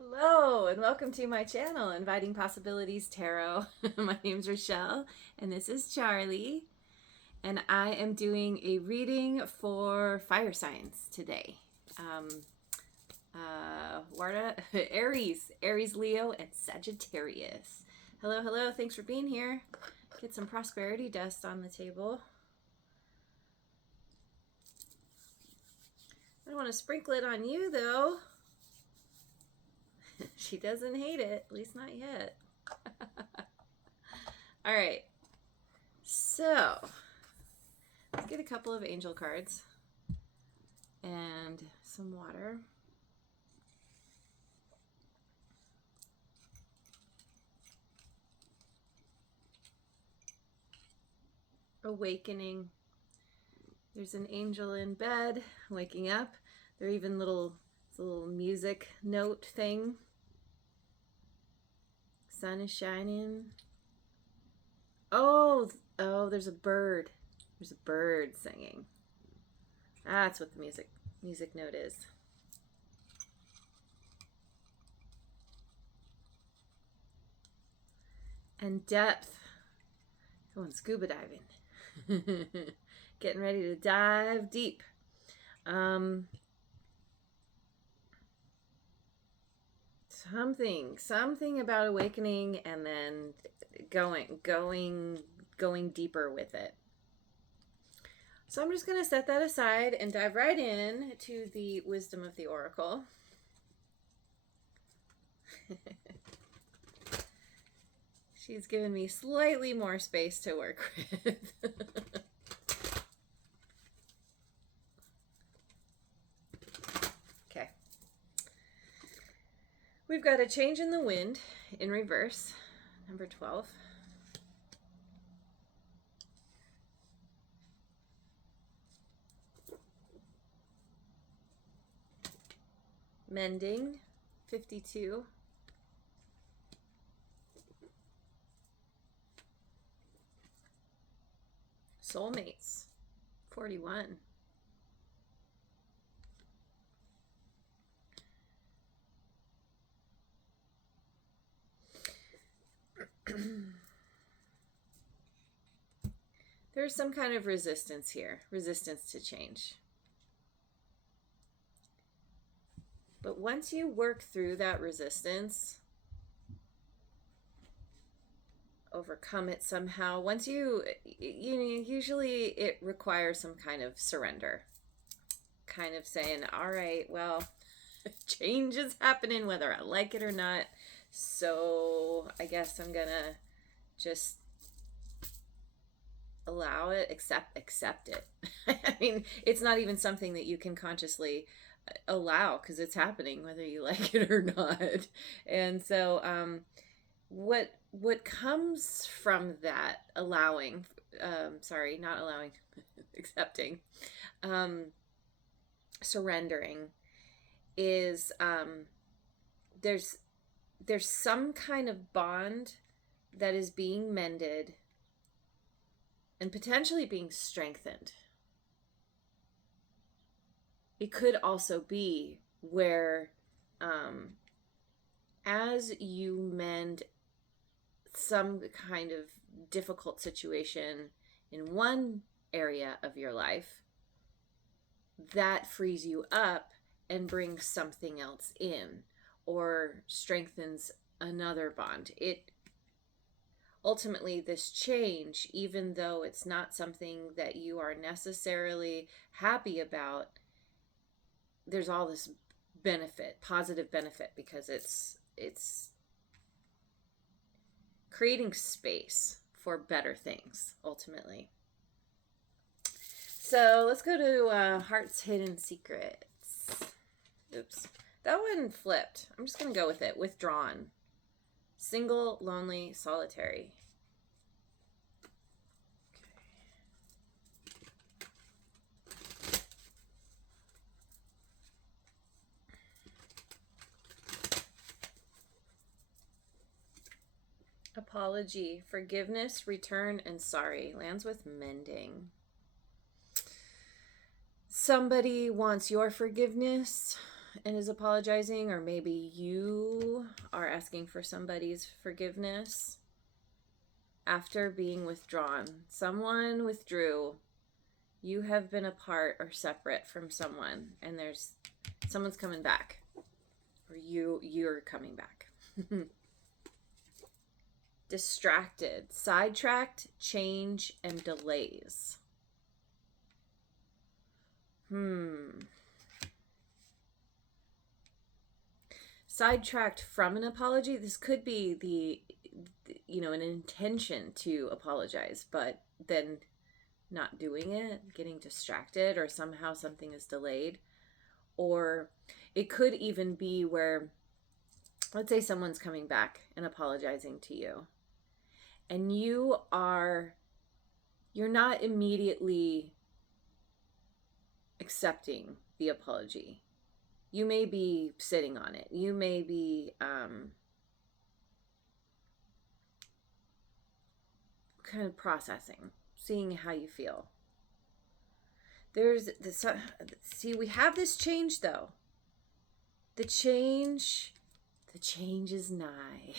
Hello and welcome to my channel, Inviting Possibilities Tarot. My name's Rochelle and this is Charlie, and I am doing a reading for fire signs today. Aries, Leo, and Sagittarius. Hello, hello, thanks for being here. Get some prosperity dust on the table. I don't want to sprinkle it on you though. She doesn't hate it, at least not yet. All right, so let's get a couple of angel cards and some water. Awakening. There's an angel in bed, waking up. There are even little music note thing. Sun is shining. Oh, there's a bird. There's a bird singing. That's what the music note is. And depth. Going scuba diving. Getting ready to dive deep. Something about awakening and then going deeper with it. So I'm just going to set that aside and dive right in to the wisdom of the oracle. She's given me slightly more space to work with. Okay. We've got a change in the wind in reverse, number 12. Mending, 52. Soulmates, 41. There's some kind of resistance here, resistance to change. But once you work through that resistance, overcome it somehow, usually it requires some kind of surrender. Kind of saying, all right, well, change is happening whether I like it or not. So I guess I'm gonna just allow it, accept it. I mean, it's not even something that you can consciously allow because it's happening whether you like it or not. And so what comes from that allowing, not allowing, accepting, surrendering is there's some kind of bond that is being mended and potentially being strengthened. It could also be where as you mend some kind of difficult situation in one area of your life, that frees you up and brings something else in or strengthens another bond. It ultimately, this change, even though it's not something that you are necessarily happy about, there's all this benefit, positive benefit, because it's creating space for better things ultimately. So let's go to Heart's Hidden Secrets. Oops, that one flipped. I'm just gonna go with it. Withdrawn. Single, lonely, solitary. Apology, forgiveness, return, and sorry. Lands with mending. Somebody wants your forgiveness. and is apologizing, or maybe you are asking for somebody's forgiveness after being withdrawn. Someone withdrew. You have been apart or separate from someone, and someone's coming back, or you're coming back. Distracted, sidetracked, change, and delays. Sidetracked from an apology. This could be an intention to apologize, but then not doing it, getting distracted, or somehow something is delayed. Or it could even be where, let's say someone's coming back and apologizing to you, and you're not immediately accepting the apology. You may be sitting on it. You may be kind of processing, seeing how you feel. There's this, see, we have this change though. The change is nigh.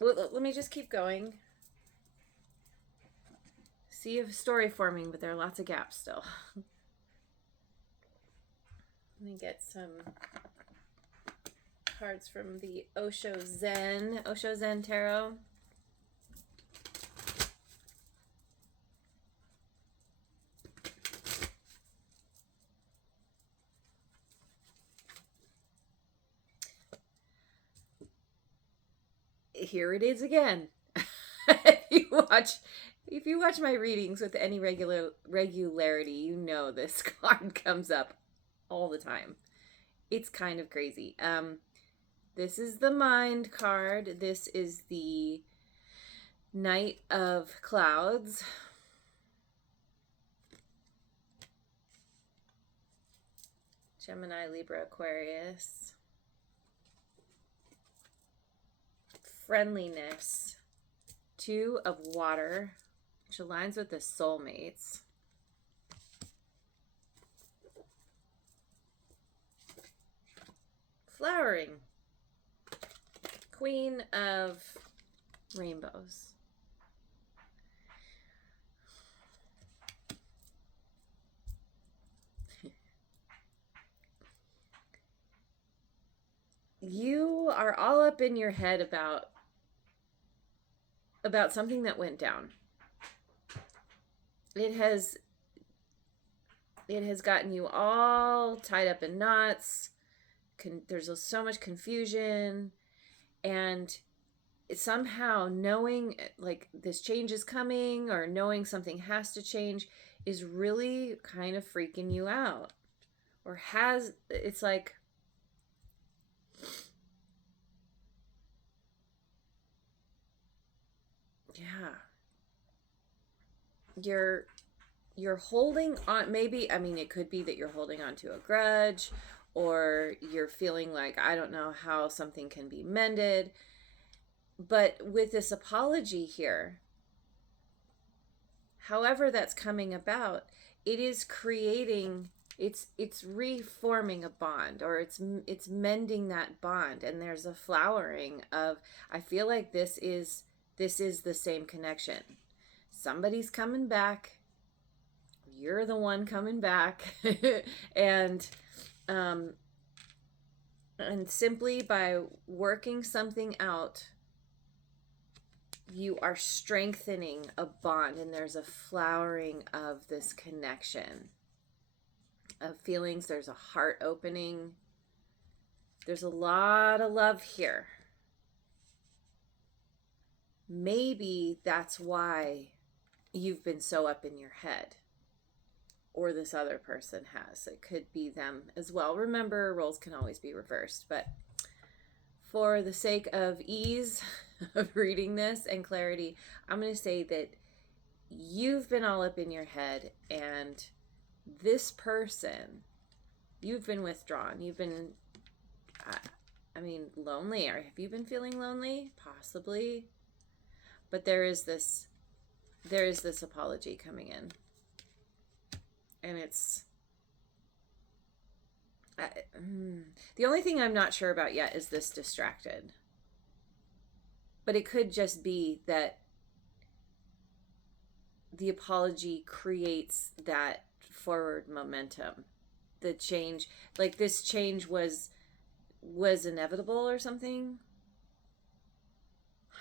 Let me just keep going. See a story forming, but there are lots of gaps still. Let me get some cards from the Osho Zen Tarot. Here it is again. If you watch my readings with any regularity, you know this card comes up all the time. It's kind of crazy. This is the Mind card. This is the Knight of Clouds. Gemini, Libra, Aquarius. Friendliness. Two of Water, which aligns with the soulmates. Flowering. Queen of Rainbows. You are all up in your head about something that went down. It has gotten you all tied up in knots. There's so much confusion, and somehow knowing like this change is coming, or knowing something has to change, is really kind of freaking you out. Or it's like, yeah, you're holding on. Maybe, I mean, it could be that you're holding on to a grudge, or you're feeling like, I don't know how something can be mended. But with this apology here, however that's coming about, it is creating, it's reforming a bond, or it's mending that bond. And there's a flowering of, I feel like this is the same connection. Somebody's coming back. You're the one coming back. And simply by working something out, you are strengthening a bond, and there's a flowering of this connection of feelings. There's a heart opening. There's a lot of love here. Maybe that's why you've been so up in your head, or this other person has. It could be them as well. Remember, roles can always be reversed, but for the sake of ease of reading this and clarity, I'm going to say that you've been all up in your head, and this person, you've been withdrawn. You've been, lonely. Or have you been feeling lonely? Possibly. But there is this apology coming in. And it's the only thing I'm not sure about yet is this distracted. But it could just be that the apology creates that forward momentum. The change, like this change was inevitable or something.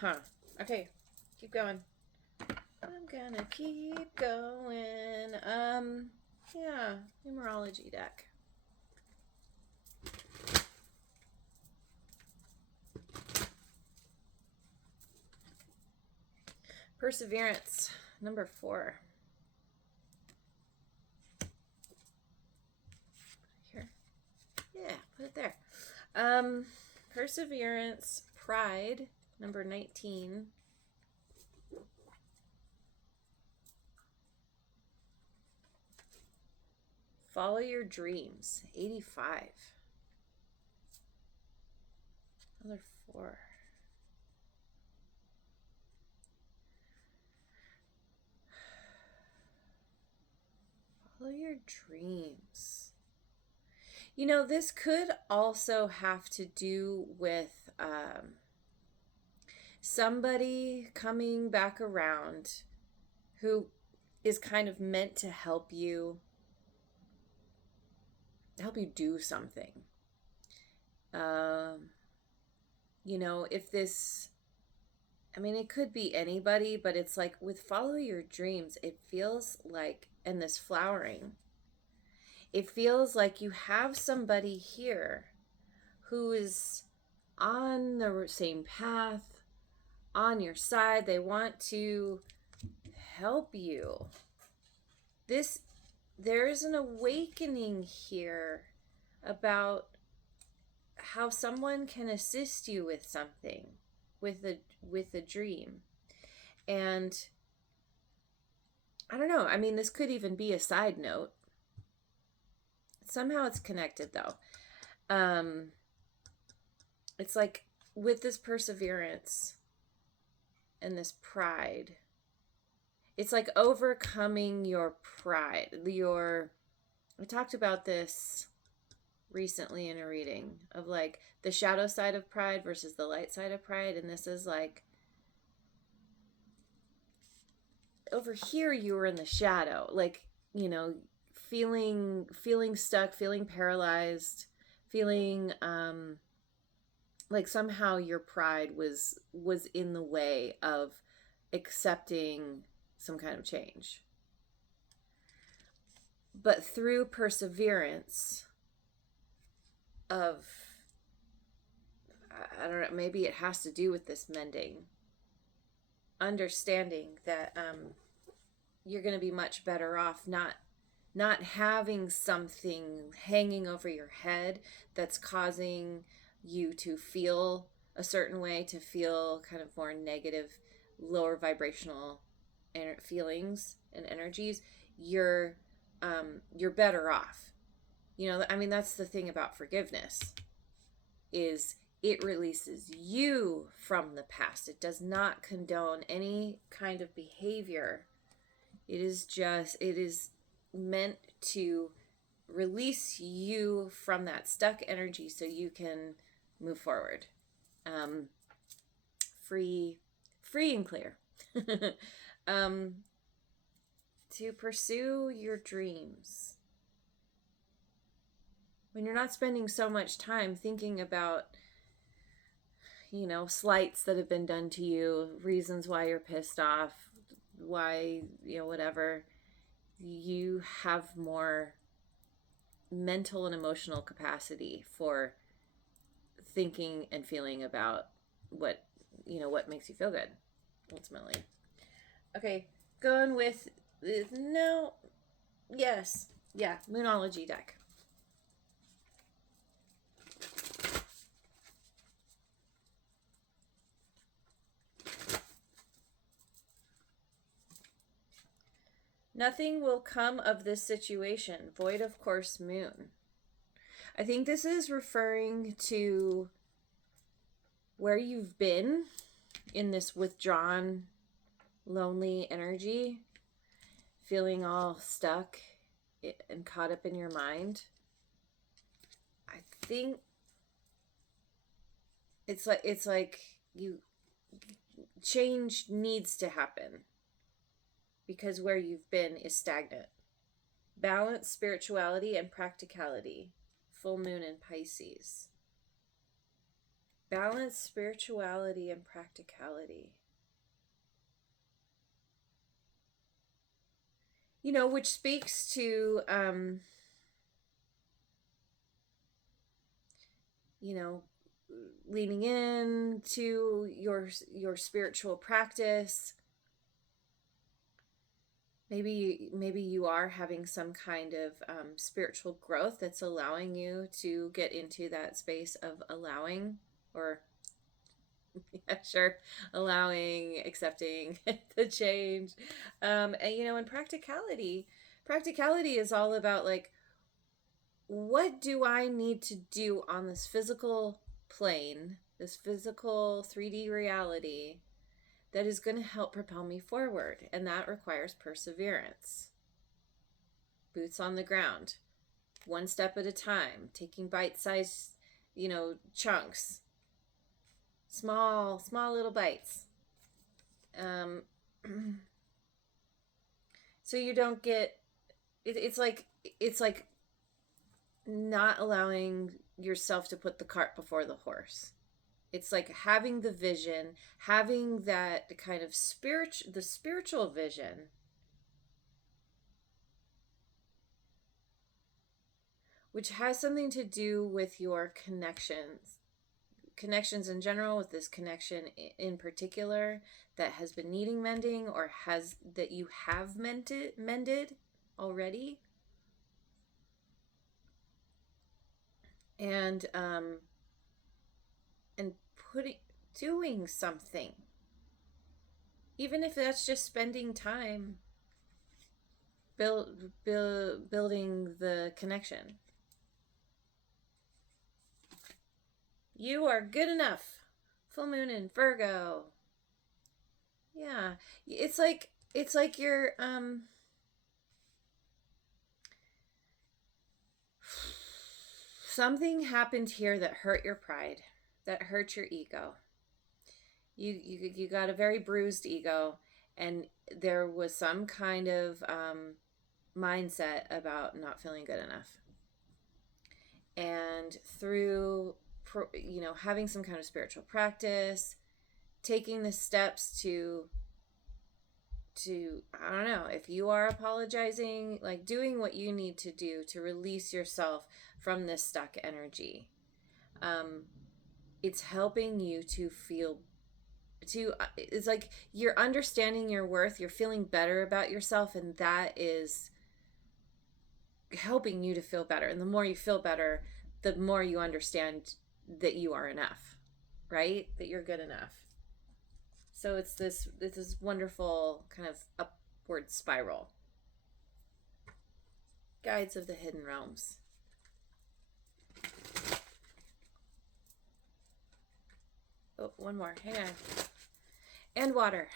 Huh. Okay, keep going. I'm gonna keep going. Yeah, numerology deck. Perseverance, number 4. Here. Yeah, put it there. Perseverance, pride, number 19. Follow your dreams, 85. Another 4. Follow your dreams. You know, this could also have to do with somebody coming back around who is kind of meant to help you do something. You know, if this, I mean, it could be anybody, but it's like with follow your dreams, it feels like, and this flowering, it feels like you have somebody here who is on the same path, on your side. They want to help you. There is an awakening here about how someone can assist you with something, with a dream. And I don't know, I mean, this could even be a side note. Somehow it's connected though. It's like with this perseverance and this pride, it's like overcoming your pride. I talked about this recently in a reading of like the shadow side of pride versus the light side of pride. And this is like, over here you were in the shadow, like, you know, feeling stuck, feeling paralyzed, feeling like somehow your pride was in the way of accepting some kind of change. But through perseverance of, I don't know, maybe it has to do with this mending, understanding that you're going to be much better off not having something hanging over your head that's causing you to feel a certain way, to feel kind of more negative, lower vibrational feelings and energies. You're better off. You know, I mean, that's the thing about forgiveness, is it releases you from the past. It does not condone any kind of behavior. It is meant to release you from that stuck energy so you can move forward. Free and clear. To pursue your dreams. When you're not spending so much time thinking about, you know, slights that have been done to you, reasons why you're pissed off, why, you know, whatever, you have more mental and emotional capacity for thinking and feeling about what makes you feel good, ultimately. Okay, going with, no, yes, yeah, Moonology deck. Nothing will come of this situation. Void of course, moon. I think this is referring to where you've been in this withdrawn, lonely energy, feeling all stuck and caught up in your mind, I think it's like you change needs to happen because where you've been is stagnant. Balance, spirituality, and practicality. Full moon in Pisces. Balance, spirituality, and practicality. Which speaks to, leaning into your spiritual practice. Maybe you are having some kind of spiritual growth that's allowing you to get into that space of allowing, or yeah, sure, allowing, accepting the change. And in practicality is all about like, what do I need to do on this physical plane, this physical 3D reality that is going to help propel me forward? And that requires perseverance. Boots on the ground, one step at a time, taking bite-sized, chunks, small little bites. So you don't get, it's like not allowing yourself to put the cart before the horse. It's like having the vision, having that kind of the spiritual vision, which has something to do with your connections in general, with this connection in particular that has been needing mending, or that you have mended already. And doing something, even if that's just spending time building the connection. You are good enough. Full moon in Virgo. Yeah, it's like you're something happened here that hurt your pride, that hurt your ego. You got a very bruised ego, and there was some kind of mindset about not feeling good enough. And through having some kind of spiritual practice, taking the steps to I don't know, if you are apologizing, like doing what you need to do to release yourself from this stuck energy. It's helping you to feel it's like you're understanding your worth, you're feeling better about yourself, and that is helping you to feel better. And the more you feel better, the more you understand that you are enough, right? That you're good enough. So it's this wonderful kind of upward spiral. Guides of the Hidden Realms. Oh, one more. Hang on. And water.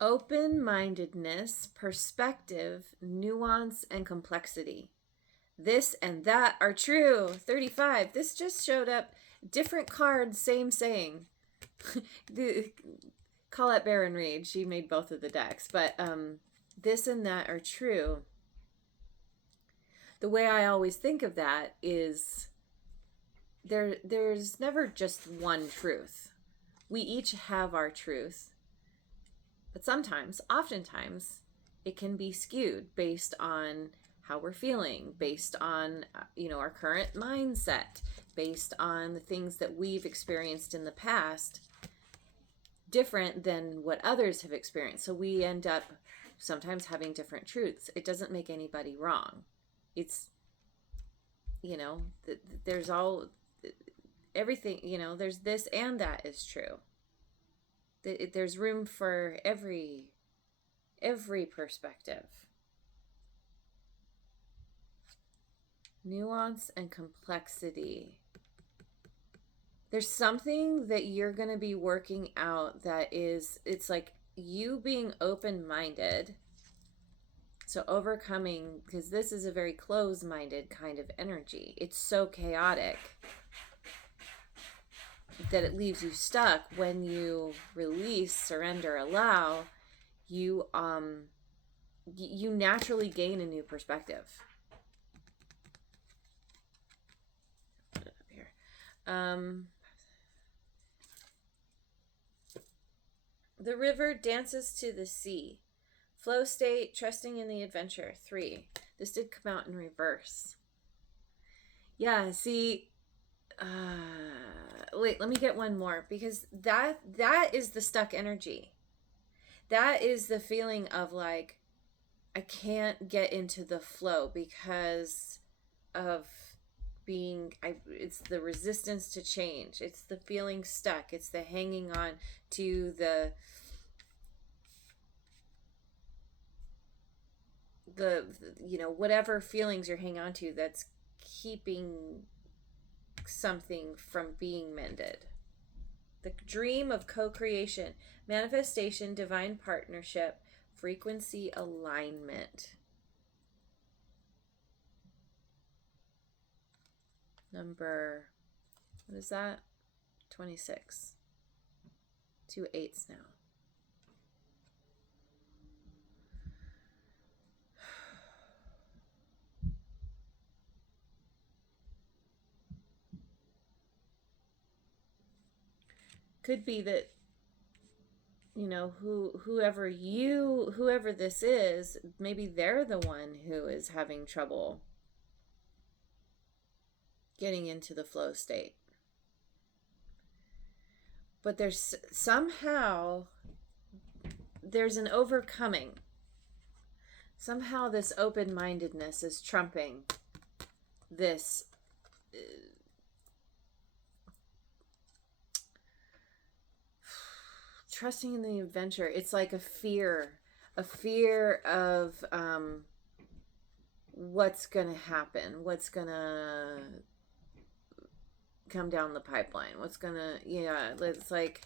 Open-mindedness, perspective, nuance, and complexity. This and that are true. 35. This just showed up. Different cards, same saying. Colette Baron Reed, she made both of the decks. But this and that are true. The way I always think of that is there's never just one truth. We each have our truth. But oftentimes, it can be skewed based on how we're feeling, based on, our current mindset, based on the things that we've experienced in the past, different than what others have experienced. So we end up sometimes having different truths. It doesn't make anybody wrong. It's, there's everything, there's this and that is true. There's room for every perspective. Nuance and complexity. There's something that you're going to be working out that is, it's like you being open-minded. So overcoming, because this is a very closed-minded kind of energy. It's so chaotic that it leaves you stuck. When you release, surrender, allow, you naturally gain a new perspective. Put it up here. The river dances to the sea. Flow state, trusting in the adventure. 3. This did come out in reverse. Yeah, see, wait, let me get one more, because that is the stuck energy. That is the feeling of like, I can't get into the flow because of it's the resistance to change. It's the feeling stuck. It's the hanging on to the whatever feelings you're hanging on to that's keeping something from being mended. The dream of co-creation, manifestation, divine partnership, frequency alignment. Number, what is that? 26. 2 8s now. Could be that, whoever this is, maybe they're the one who is having trouble getting into the flow state. But there's an overcoming. Somehow this open-mindedness is trumping this trusting in the adventure. It's like a fear of what's gonna happen, what's gonna come down the pipeline, it's like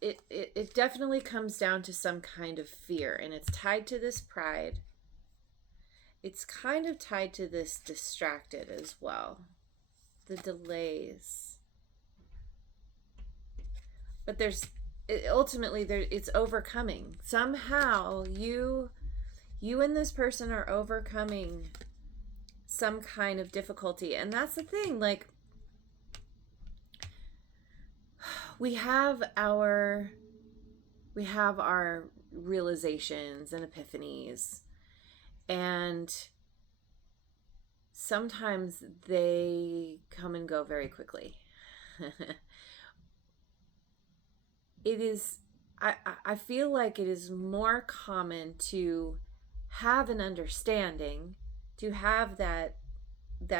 it definitely comes down to some kind of fear, and it's tied to this pride. It's kind of tied to this distracted as well. The delays. But it's overcoming. Somehow you and this person are overcoming some kind of difficulty. And that's the thing, like, we have our realizations and epiphanies, and sometimes they come and go very quickly. I feel like it is more common to have an understanding, to have that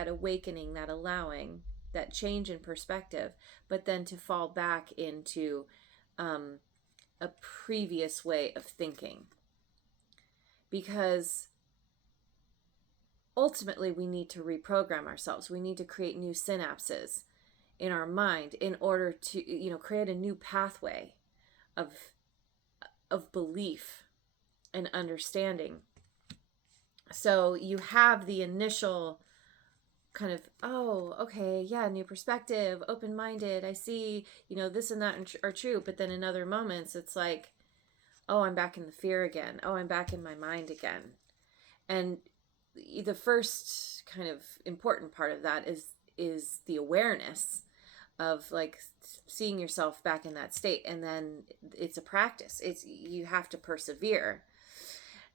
awakening, that allowing, that change in perspective, but then to fall back into a previous way of thinking. Because ultimately we need to reprogram ourselves. We need to create new synapses in our mind in order to, create a new pathway of belief and understanding. So you have the initial kind of, oh, okay, yeah, new perspective, open-minded, I see, this and that are true. But then in other moments, it's like, oh, I'm back in the fear again. Oh, I'm back in my mind again. And the first kind of important part of that is the awareness of like seeing yourself back in that state. And then it's a practice. You have to persevere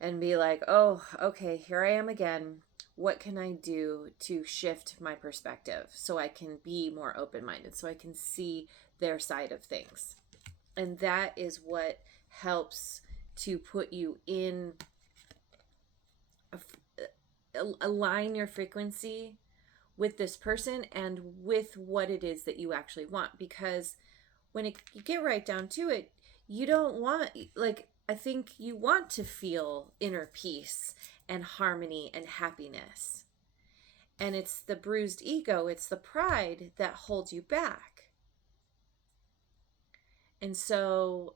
and be like, oh, okay, here I am again. What can I do to shift my perspective so I can be more open-minded, so I can see their side of things? And that is what helps to put you in, align your frequency with this person and with what it is that you actually want. Because when you get right down to it, you don't want, like, I think you want to feel inner peace and harmony and happiness. And it's the bruised ego, it's the pride that holds you back. And so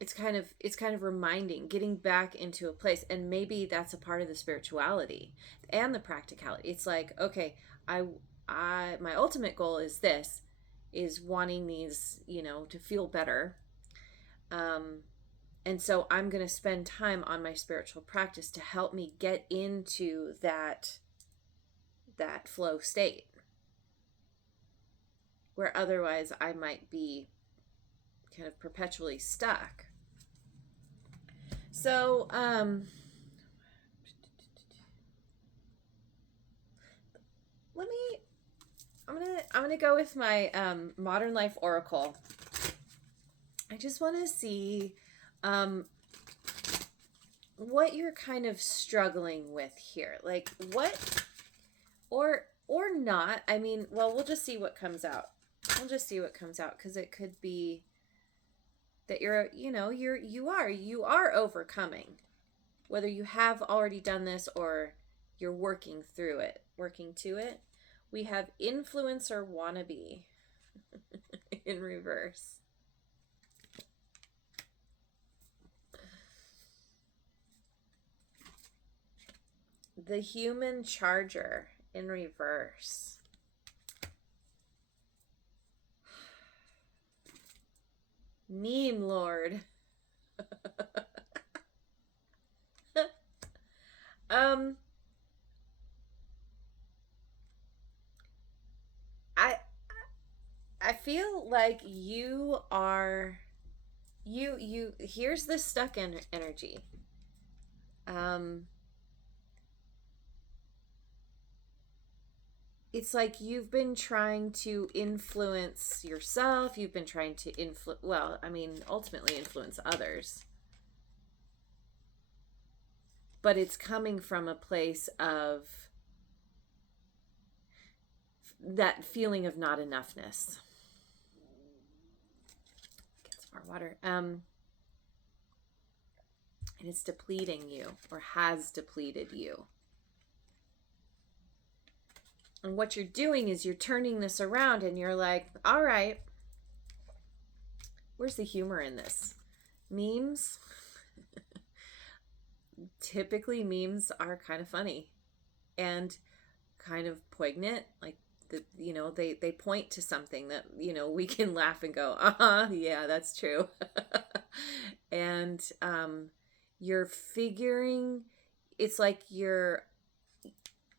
it's kind of reminding, getting back into a place, and maybe that's a part of the spirituality and the practicality. It's like, okay, I my ultimate goal is this, is wanting these, to feel better. And so I'm going to spend time on my spiritual practice to help me get into that flow state, where otherwise I might be kind of perpetually stuck. So, I'm gonna go with my Modern Life Oracle. I just want to see what you're kind of struggling with here, like what, or not. I mean, well, we'll just see what comes out. We'll just see what comes out, because it could be that you are overcoming, whether you have already done this or you're working through it, working to it. We have influencer wannabe in reverse. The human charger in reverse. Meme Lord. I feel like you are you here's the stuck energy. It's like you've been trying to influence yourself. You've been trying to ultimately influence others. But it's coming from a place of that feeling of not enoughness. Get some more water. And it's depleting you, or has depleted you. And what you're doing is you're turning this around, and you're like, all right, where's the humor in this? Memes? Typically, memes are kind of funny and kind of poignant. Like, they point to something that, we can laugh and go, yeah, that's true. And you're figuring, it's like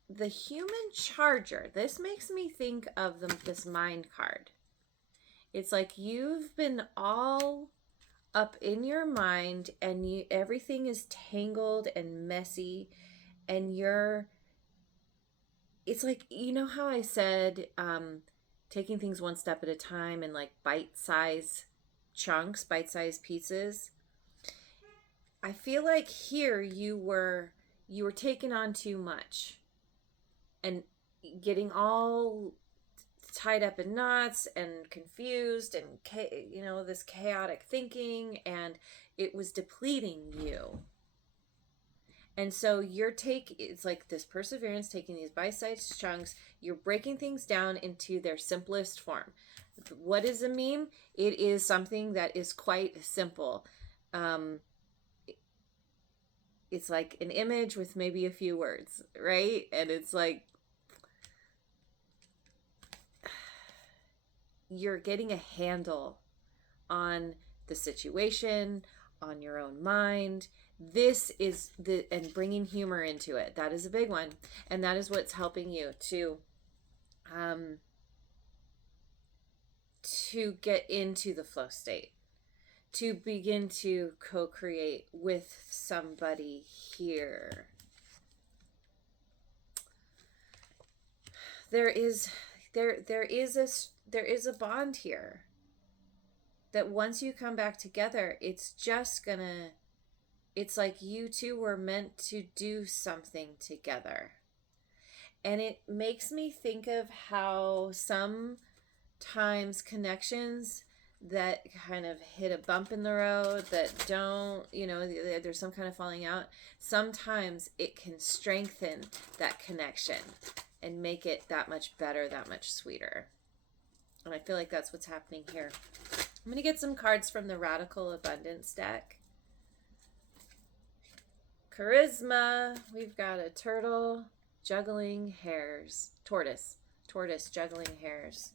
the human charger. This makes me think of this mind card. It's like you've been all up in your mind, and everything is tangled and messy, and it's like, how I said taking things one step at a time, and like bite-sized chunks, bite-sized pieces. I feel like here you were taking on too much and getting all tied up in knots and confused and this chaotic thinking, and it was depleting you. And so it's like this perseverance, taking these bite-sized chunks, you're breaking things down into their simplest form. What is a meme? It is something that is quite simple. It's like an image with maybe a few words, right? And it's like you're getting a handle on the situation, on your own mind. This is and bringing humor into it. That is a big one. And that is what's helping you to get into the flow state, to begin to co-create with somebody here. There is a bond here that once you come back together, it's like you two were meant to do something together. And it makes me think of how sometimes connections that kind of hit a bump in the road, that don't, there's some kind of falling out, sometimes it can strengthen that connection and make it that much better, that much sweeter. And I feel like that's what's happening here. I'm going to get some cards from the Radical Abundance deck. Charisma. We've got a turtle juggling hares. Tortoise juggling hares.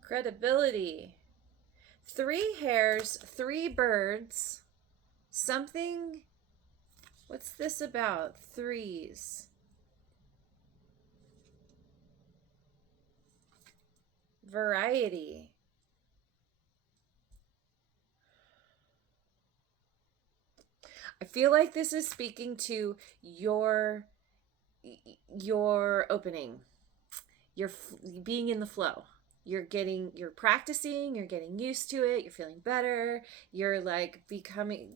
Credibility. 3 hares, 3 birds. Something. What's this about? 3s. Variety. I feel like this is speaking to your opening. You're being in the flow. You're practicing, you're getting used to it, you're feeling better, you're like becoming,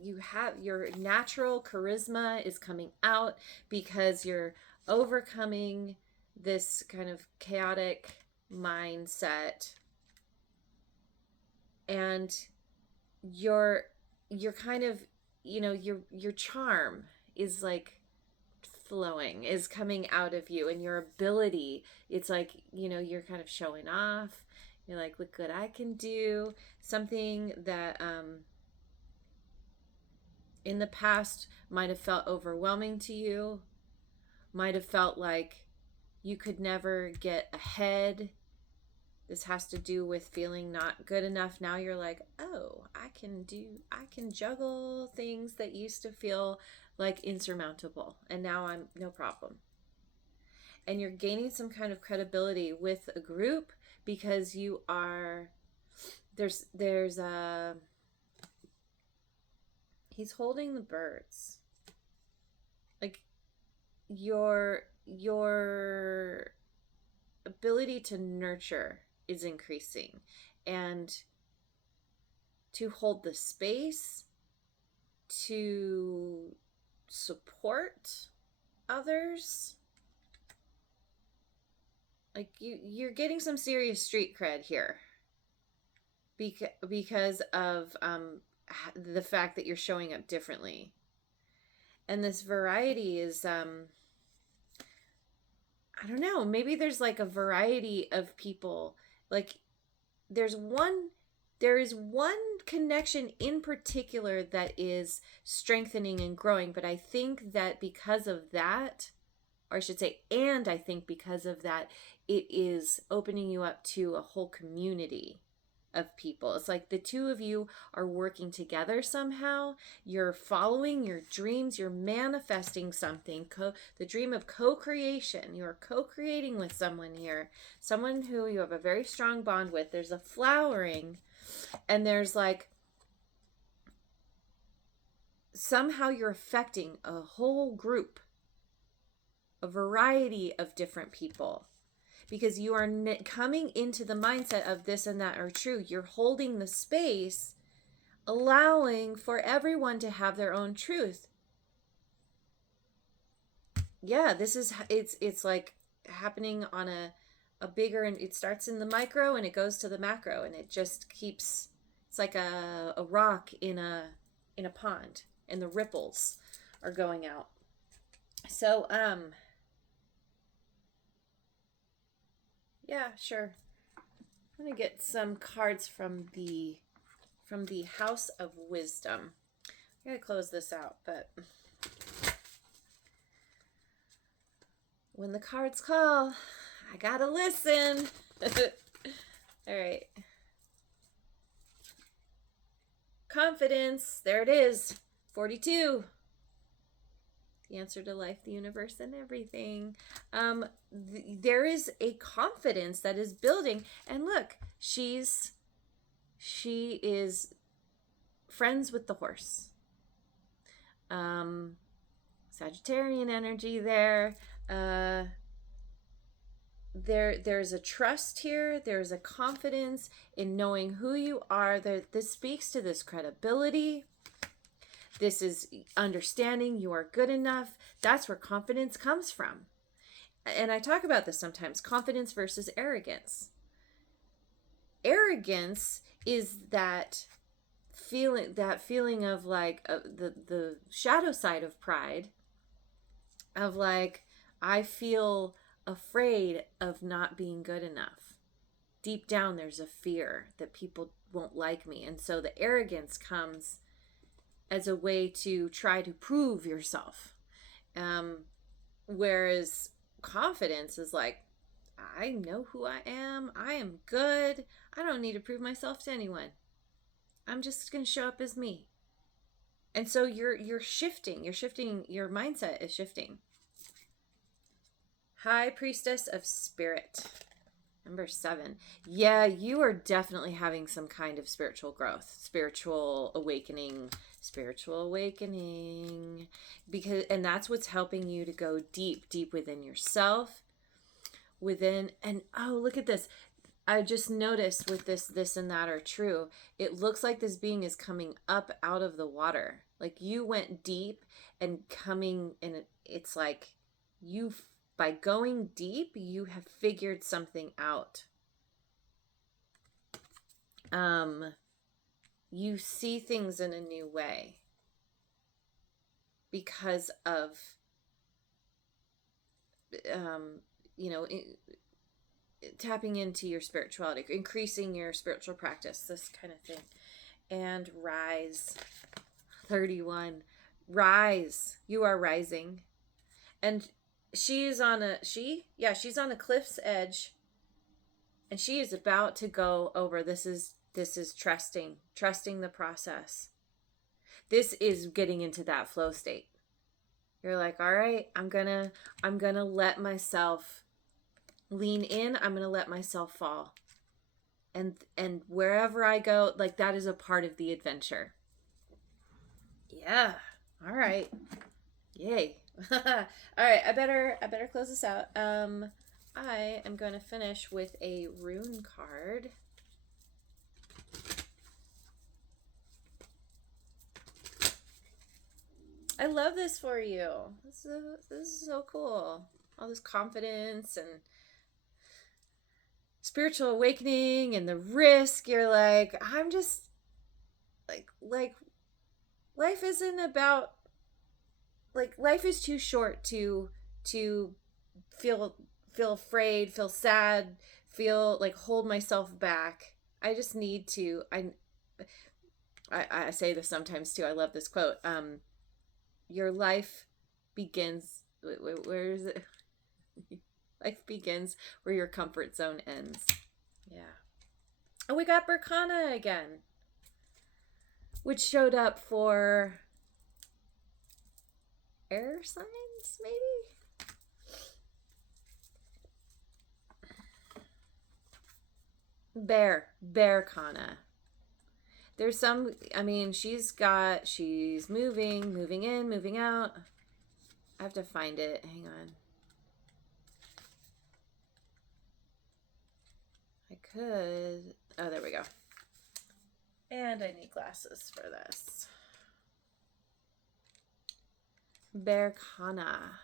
your natural charisma is coming out because you're overcoming this kind of chaotic mindset, and you're kind of, your charm is like flowing, is coming out of you, and your ability, it's like, you're kind of showing off. You're like, look what I can do. Something that in the past might have felt overwhelming to you, might have felt like you could never get ahead. This has to do with feeling not good enough. Now you're like, oh, I can juggle things that used to feel like insurmountable, and now I'm no problem. And you're gaining some kind of credibility with a group because you are, there's a, he's holding the birds. Like your ability to nurture is increasing, and to hold the space, to support others. Like you're getting some serious street cred here because of the fact that you're showing up differently. And this variety is I don't know, maybe there's like a variety of people. Like there is one connection in particular that is strengthening and growing, but I think that because of that, or I should say, and I think because of that, it is opening you up to a whole community of people. It's like the two of you are working together somehow. You're following your dreams. You're manifesting something. The dream of co-creation. You're co-creating with someone here. Someone who you have a very strong bond with. There's a flowering, and there's like, somehow you're affecting a whole group, a variety of different people, because you are coming into the mindset of this and that are true. You're holding the space, allowing for everyone to have their own truth. Yeah, this is, it's like happening on a bigger, and it starts in the micro and it goes to the macro, and it just keeps, it's like a rock in a pond, and the ripples are going out. So yeah, sure. I'm gonna get some cards from the House of Wisdom. I gotta close this out, but when the cards call, I gotta listen. All right. Confidence. There it is. 42. The answer to life, the universe, and everything. There is a confidence that is building, and look, she is friends with the horse. Sagittarian energy there. There's a trust here. There's a confidence in knowing who you are. This speaks to this credibility. This is understanding you are good enough. That's where confidence comes from. and I talk about this sometimes, confidence versus arrogance. Arrogance is that feeling of like the shadow side of pride, of like, I feel afraid of not being good enough. Deep down there's a fear that people won't like me, and so the arrogance comes as a way to try to prove yourself. Whereas confidence is like, I know who I am good, I don't need to prove myself to anyone, I'm just going to show up as me. And so you're shifting, your mindset is shifting. High Priestess of Spirit, number 7. Yeah, you are definitely having some kind of spiritual growth, spiritual awakening, because, and that's what's helping you to go deep within yourself, and oh, look at this. I just noticed with this and that are true. It looks like this being is coming up out of the water. Like you went deep and coming, and it's like by going deep, you have figured something out. You see things in a new way because of, tapping into your spirituality, increasing your spiritual practice, this kind of thing. And rise, 31. Rise. You are rising. And she's on a cliff's edge, and she is about to go over. This is trusting the process. This is getting into that flow state. You're like, all right, I'm gonna let myself lean in. I'm gonna let myself fall, and wherever I go, like, that is a part of the adventure. Yeah. All right. Yay. All right, I better close this out. I am going to finish with a rune card. I love this for you. This is so cool. All this confidence and spiritual awakening and the risk. You're like, I'm just like life isn't about, like, life is too short to feel afraid, feel sad, feel like hold myself back. I just need to, I say this sometimes too. I love this quote. Your life begins, where is it? Life begins where your comfort zone ends. Yeah. Oh, we got Berkana again, which showed up for air signs, maybe? Berkana. There's some, I mean, she's moving in, moving out. I have to find it. Hang on. I could. Oh, there we go. And I need glasses for this. Berkana.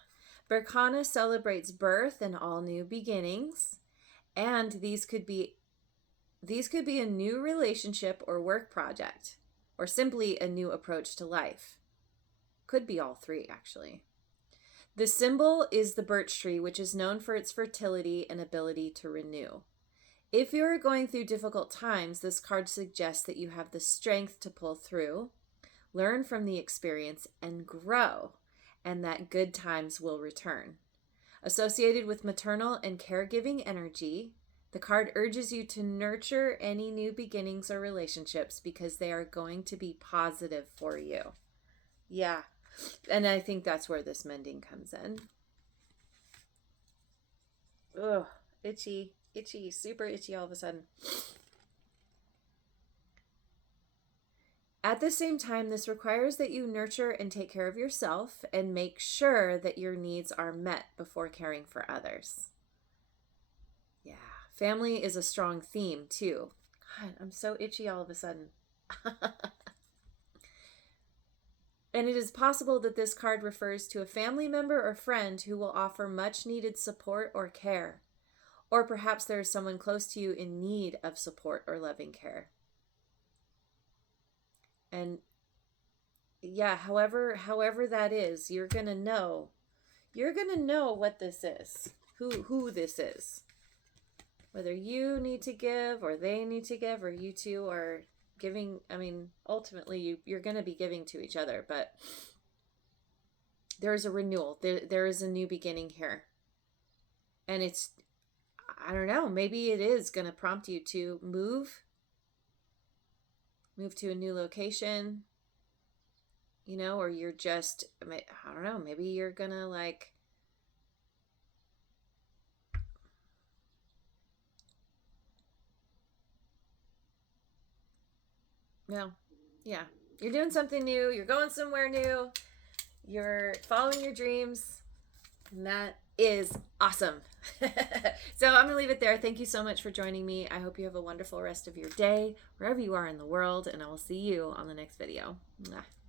Berkana celebrates birth and all new beginnings, and these could be a new relationship or work project, or simply a new approach to life. Could be all three, actually. The symbol is the birch tree, which is known for its fertility and ability to renew. If you are going through difficult times, this card suggests that you have the strength to pull through, learn from the experience, and grow, and that good times will return. Associated with maternal and caregiving energy, the card urges you to nurture any new beginnings or relationships because they are going to be positive for you. Yeah. And I think that's where this mending comes in. Ugh, itchy, super itchy all of a sudden. At the same time, this requires that you nurture and take care of yourself and make sure that your needs are met before caring for others. Yeah. Family is a strong theme, too. God, I'm so itchy all of a sudden. And it is possible that this card refers to a family member or friend who will offer much needed support or care. Or perhaps there is someone close to you in need of support or loving care. And yeah, however that is, you're going to know what this is, who this is. Whether you need to give or they need to give, or you two are giving. I mean, ultimately you're going to be giving to each other, but there is a renewal. There is a new beginning here. And it's, I don't know, maybe it is going to prompt you to move to a new location, you know, or you're just, I don't know, maybe you're going to like, well, yeah, you're doing something new, you're going somewhere new, you're following your dreams, and that is awesome. So I'm gonna leave it there. Thank you so much for joining me. I hope you have a wonderful rest of your day, wherever you are in the world, and I will see you on the next video. Mwah.